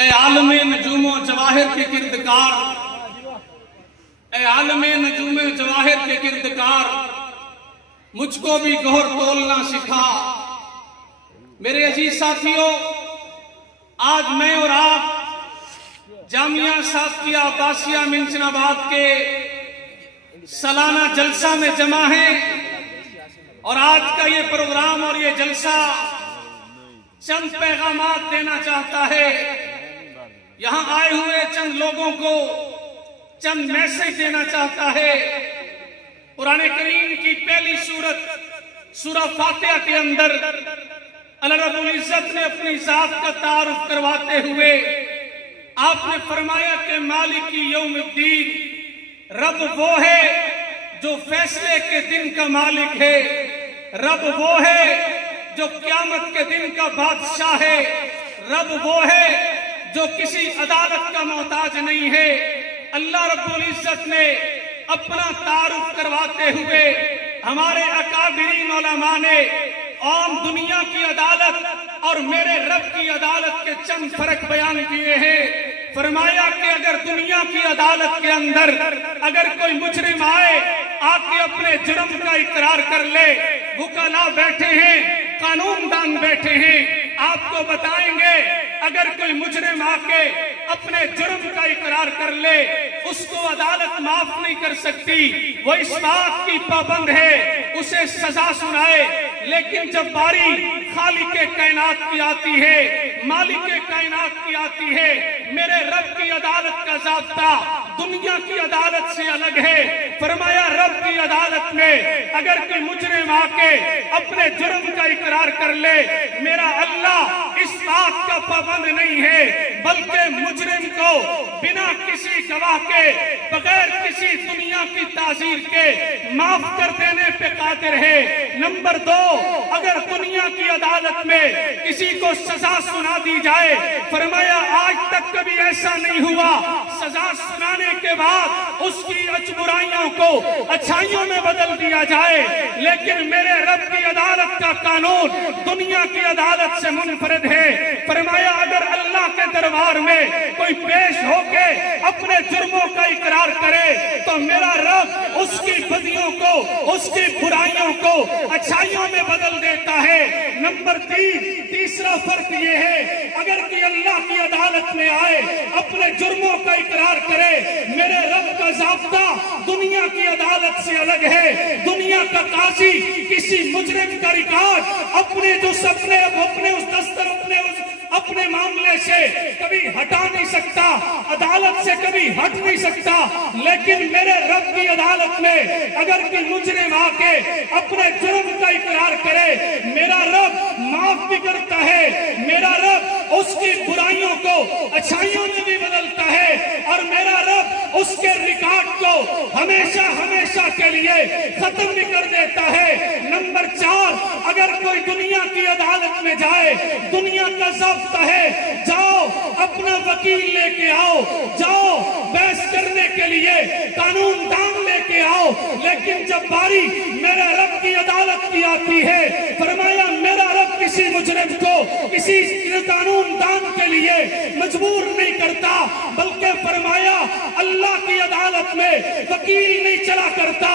اے عالم نجوم و جواہر کے کردگار، اے عالم نجوم و جواہر کے کردگار، مجھ کو بھی گوہر تولنا سکھا۔ میرے عزیز ساتھیوں، آج میں اور آپ جامعہ ساتھیہ عباسیہ منشن آباد کے سالانہ جلسہ میں جمع ہیں، اور آج کا یہ پروگرام اور یہ جلسہ چند پیغامات دینا چاہتا ہے۔ یہاں آئے ہوئے چند لوگوں کو چند میسج دینا چاہتا ہے۔ قرآن کریم کی پہلی سورہ فاتحہ کے اندر اللہ رب العزت نے اپنی ذات کا تعارف کرواتے ہوئے آپ نے فرمایا کہ مالک یوم الدین، رب وہ ہے جو فیصلے کے دن کا مالک ہے، رب وہ ہے جو قیامت کے دن کا بادشاہ ہے، رب وہ ہے جو کسی عدالت کا محتاج نہیں ہے۔ اللہ رب العزت نے اپنا تعارف کرواتے ہوئے ہمارے اکابرین علماء نے عام دنیا کی عدالت اور میرے رب کی عدالت کے چند فرق بیان کیے ہیں۔ فرمایا کہ اگر دنیا کی عدالت کے اندر اگر کوئی مجرم آئے، آ کے اپنے جرم کا اقرار کر لے، وکلاء بیٹھے ہیں، قانون دان بیٹھے ہیں، آپ کو بتائیں گے اگر کوئی مجرم آ کے اپنے جرم کا اقرار کر لے، اس کو عدالت معاف نہیں کر سکتی، وہ اس بات کی پابند ہے اسے سزا سنائے۔ لیکن جب باری خالق کائنات کی آتی ہے، مالک کائنات کی آتی ہے، میرے رب کی عدالت کا ضابطہ دنیا کی عدالت سے الگ ہے۔ فرمایا رب کی عدالت میں اگر کوئی مجرم آ کے اپنے جرم کا اقرار کر لے، میرا اللہ اس بات کا پابند نہیں ہے، بلکہ مجرم کو بنا کسی گواہ کے، بغیر کسی دنیا کی تعزیر کے معاف کر دینے پہ قادر ہے۔ نمبر 2، اگر دنیا کی عدالت میں کسی کو سزا سنا دی جائے، فرمایا آج تک کبھی ایسا نہیں ہوا، سزا سنانے کے بعد اس کی برائیوں کو اچھائیوں میں بدل دیا جائے، لیکن میرے رب کی عدالت کا قانون دنیا کی عدالت سے منفرد ہے۔ فرمایا اگر اللہ کے دربار میں کوئی پیش ہو کے اپنے جرموں کا اقرار کرے تو میرا رب اس کی بدیوں کو، اس کی برائیوں کو اچھائیوں میں بدل دیتا ہے۔ نمبر 3، تیسرا فرق یہ ہے، اگر کوئی اللہ کی عدالت میں آئے، اپنے جرموں کا اقرار کرے، میرے رب کا ضابطہ دنیا کی عدالت سے الگ ہے۔ دنیا کا قاضی کسی مجرم کا ریکارڈ اپنے جو سپنے اپنے اس دستر اپنے معاملے سے کبھی ہٹا نہیں سکتا، عدالت سے کبھی ہٹ نہیں سکتا، لیکن میرے رب کی عدالت میں اگر کوئی مجرم آ کے اپنے جرم کا اقرار کرے، میرا رب معاف بھی کرتا ہے، میرا رب اس کی برائیوں کو اچھائیوں میں بھی بدلتا ہے، اور میرا رب اس کے ریکارڈ کو ہمیشہ ہمیشہ کے لیے ختم بھی کر دیتا ہے۔ نمبر 4، اگر کوئی دنیا کی عدالت میں جائے، دنیا کا ضابطہ ہے جاؤ اپنا وکیل لے کے آؤ، جاؤ بحث کرنے کے لیے قانون دان لے کے آؤ، لیکن جب باری میرے رب کی عدالت کی آتی ہے، فرمایا میرا رب کسی مجرم کو کسی قانون دان کے لیے مجبور نہیں کرتا، بلکہ فرمایا اللہ کی عدالت میں وکیل نہیں چلا کرتا،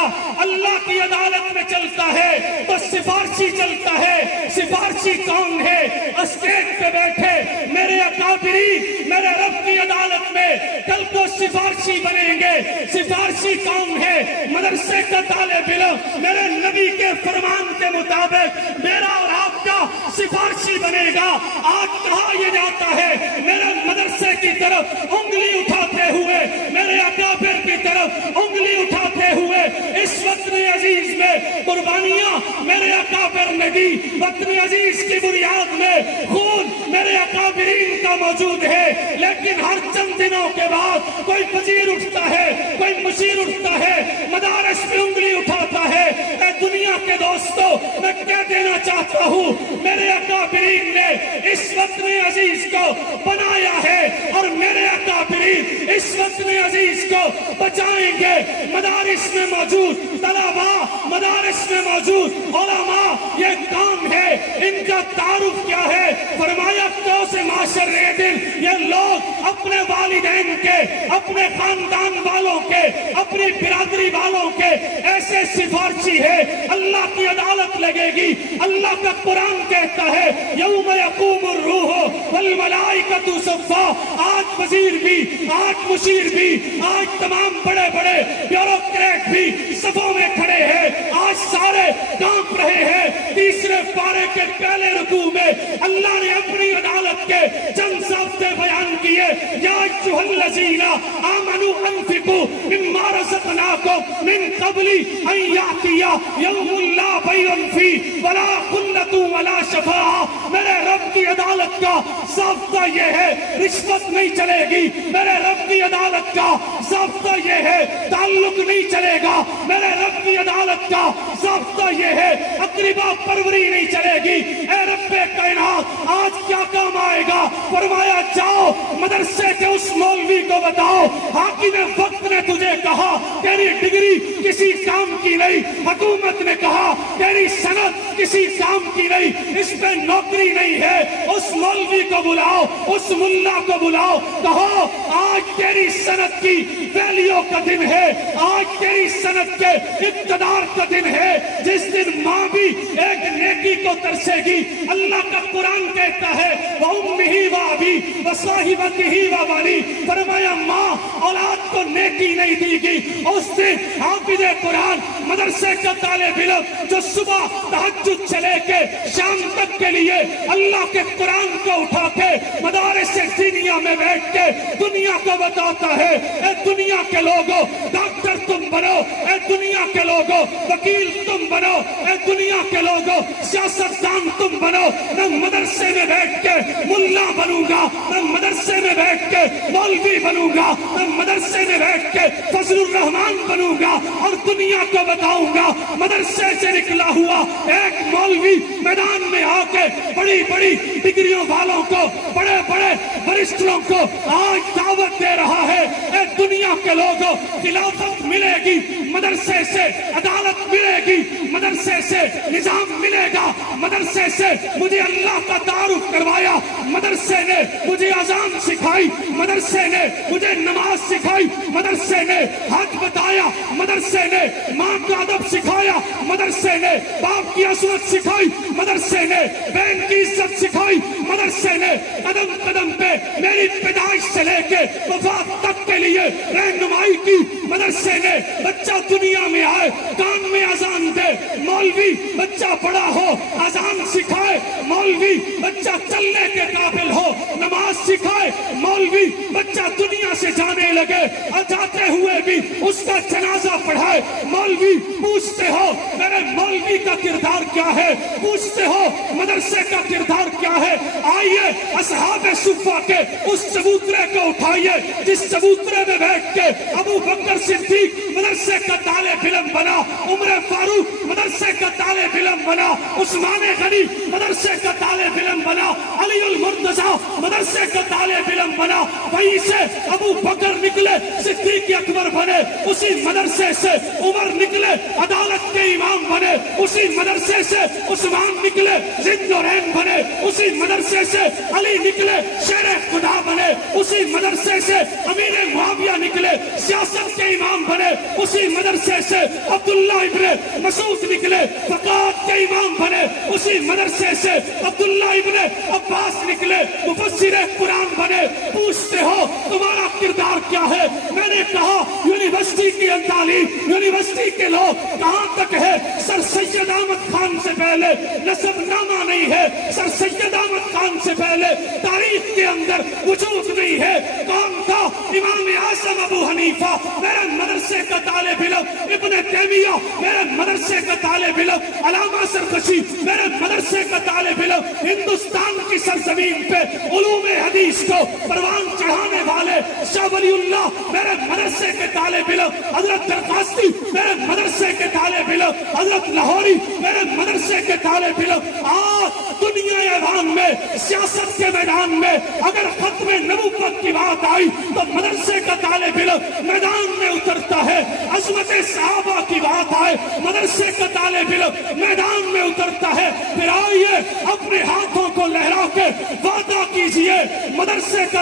اللہ کی عدالت میں چلتا ہے تو سفارشی چلتا ہے۔ سفارشی کون ہے؟ اسٹیج پہ بیٹھے میرے اکابرین میرے رب کی عدالت میں کل کو سفارشی بنیں گے۔ سفارشی کون ہے؟ مدرسے کا طالب علم میرے نبی کے فرمان کے مطابق میرا اور آپ کا سفارشی بنے گا۔ آج کہا یہ جاتا ہے میرے مدرسے کی طرف انگلی اٹھاتے ہوئے، میرے اکابر کی طرف انگلی اٹھاتے ہوئے، اس وطن عزیز میں قربانیاں میرے اکابر نے دی، وطن عزیز کی بنیاد میں خون میرے اکابرین کا موجود ہے، لیکن ہر چند دنوں کے بعد کوئی وزیر اٹھتا ہے، کوئی مشیر اٹھتا ہے، مدارس میں انگلی اٹھاتا ہے۔ اے دنیا کے دوستو، میں کہہ دینا چاہتا ہوں میرے اکابرین نے اس وطن عزیز کو بنایا ہے، اور میرے اکابرین اس وطن عزیز کو بچائیں گے۔ مدارس میں موجود طلبا، مدارس میں موجود علماء، یہ کام ہے، ان کا تعارف کیا ہے؟ فرمایا کو سے معاشر دن یہ لوگ اپنے والدین کے، اپنے خاندان والوں کے، اپنی برادری والوں کے ایسے سفارشی ہے، اللہ کی عدالت لگے گی۔ اللہ کا قرآن کہتا ہے یوم یقوم الروح والملائکۃ صفا، آج وزیر بھی، آج مشیر بھی، آج تمام بڑے بڑے بیوروکریٹ بھی صفوں میں کھڑے ہیں، آج سارے کانپ رہے ہیں۔ تیسرے پارے کے پہلے رکوع میں اللہ نے اپنی عدالت کے چند ضابطے بیان کیے۔ یا ایھا الذین آمنوا انفقوا مما رزقناکم من قبل ان یأتی یوم لا بیع فیہ ولا خلۃ ولا شفاعۃ۔ میرے رب کی عدالت کا ضابطہ یہ ہے، رشوت نہیں چلے گی۔ میرے رب کی عدالت کا ضابطہ یہ ہے، تعلق نہیں چلے گا۔ میرے رب کی عدالت کا ضابطہ یہ ہے، اقربا پروری نہیں چلے گی۔ اے رب کائنات، آج کیا کام آئے گا؟ فرمایا جاؤ مدرسے کے اس مولوی کو بتاؤ، حاکم وقت نے تجھے کہا تیری ڈگری کسی کام کی نہیں، حکومت نے کہا تیری سند کسی کام کی نہیں، اس پہ نوکری نہیں ہے۔ اس مولوی کو بلاؤ، اس ملا کو بلاؤ، کہو آج تیری سند کی ویلیو کا دن ہے، آج تیری سند کے اقتدار کا دن ہے، جس دن ماں بھی ایک نیکی کو ترسے گی۔ اللہ کا قرآن کہتا ہے وَأُمِّهِ وَأَبِيهِ وَصَاحِبَتِهِ وَبَنِيهِ، فرمایا ماں اولاد کو نیکی نہیں دی گی۔ اس دن حافظ قرآن، مدرسے کا طالب علم جو صبح تہجد سے لے کے شام تک کے لیے اللہ کے قرآن کو اٹھا کے مدارس دینیا میں بیٹھ کے دنیا کو بتاتا ہے اے دنیا کے لوگوں ڈاکٹر تم بنو، اے دنیا کے لوگوں وکیل تم بنو، اے دنیا کے لوگوں سیاستدان تم بنو۔ میں مدرسے میں بیٹھ کے ملا بنوں گا، میں مدرسے میں بیٹھ کے مولوی بنوں گا، میں مدرسے میں بیٹھ کے فضل الرحمان بنوں گا اور دنیا کو بتاؤں گا۔ مدرسے سے نکلا ہوا ایک مولوی میدان میں آ کے بڑی بڑی ڈگریوں والوں کو، بڑے بڑے وریسٹروں کو آج دعوت دے رہا ہے اے دنیا کے لوگوں خلافت ملے گی، مدرسے سے عدالت ملے گی، مدرسے سے نظام ملے گا، مدرسے سے مجھے اللہ کا تعارف کروایا، مدرسے نے مجھے اذان سکھائی، مدرسے نے مجھے نماز سکھائی، مدرسے نے حق بتایا، مدرسے نے ماں کا ادب سکھایا، مدرسے نے باپ کی عصمت سکھائی، مدرسے نے بہن کی عزت سکھائی، مدرسے نے قدم قدم پہ میری پیدائش سے لے کے وفات تک کے لیے رہنمائی کی، مدرسے نے بچہ دنیا میں آئے کان میں اذان دے، مولوی بچہ بڑا ہو اذان سکھائے، مولوی بچہ چلنے کے قابل ہو نماز سکھائے، مولوی بچہ دنیا سے جانے لگے اور جاتے ہوئے بھی اس کا جنازہ پڑھائے۔ مولوی پوچھتے ہو میرے مولوی کا کردار کیا ہے، پوچھتے ہو مدرسے کا کردار کیا ہے، آئیے اصحاب صفہ کے اس چبوترے کو اٹھائیے جس چبوترے میں بیٹھ کے ابو بکر صدیق مدرسے کا طالب علم بنا، عمر فاروق مدرسے کا طالب علم بنا، عثمان غنی مدرسے کا طالب علم بنا، علی المرتضی مدرسے کا طالب علم بنا، وہیں سے ابو بکر نکلے صدیق اکبر بنے، اسی مدرسے سے عمر نکلے عدالت کے امام بنے، اسی مدرسے سے عثمان نکلے ذوالنورین بنے، اسی مدرسے سے علی نکلے شیر خدا بنے، اسی مدرسے سے امیر معاویہ نکلے سیاست کے امام بنے، اسی مدرسے سے عبداللہ ابن مسعود نکلے فقاہت کے امام بنے، اسی مدرسے سے عبداللہ ابن عباس نکلے مفسر قرآن بنے۔ پوچھتے ہو تمہارا کردار کیا ہے، میں نے کہا یونیورسٹی کی تعلیم، یونیورسٹی کے لوگ کہاں تک ہے؟ سر سید احمد خان سے پہلے نسب نامہ نہیں ہے، سر سید احمد خان سے پہلے تاریخ کے اندر وجود نہیں ہے۔ کون تھا؟ امام اعظم ابو حنیفہ میرے مدرسے کا طالب علم، ابن تیمیہ میرے مدرسے کا طالب علم، علامہ سرخسی میرے مدرسے کا طالب علم، ہندوستان کی سرزمین پہ علوم حدیث کو پروان چڑھانے والے شاہ ولی اللہ میرے مدرسے کے طالب علم، حضرت درخواستی میرے مدرسے کے طالب علم، حضرت لاہوری میرے مدرسے کے طالب علم۔ آج دنیا ایوان میں سیاست کے میدان میں اگر ختم نبوت کی بات آئی تو مدرسے کا طالب علم میدان میں اترتا ہے، عظمت صحابہ کی بات آئے مدرسے کا طالب علم میدان میں اترتا ہے۔ پھر آئیے اپنے ہاتھوں کو لہرا کے وعدہ کیجئے مدرسے کا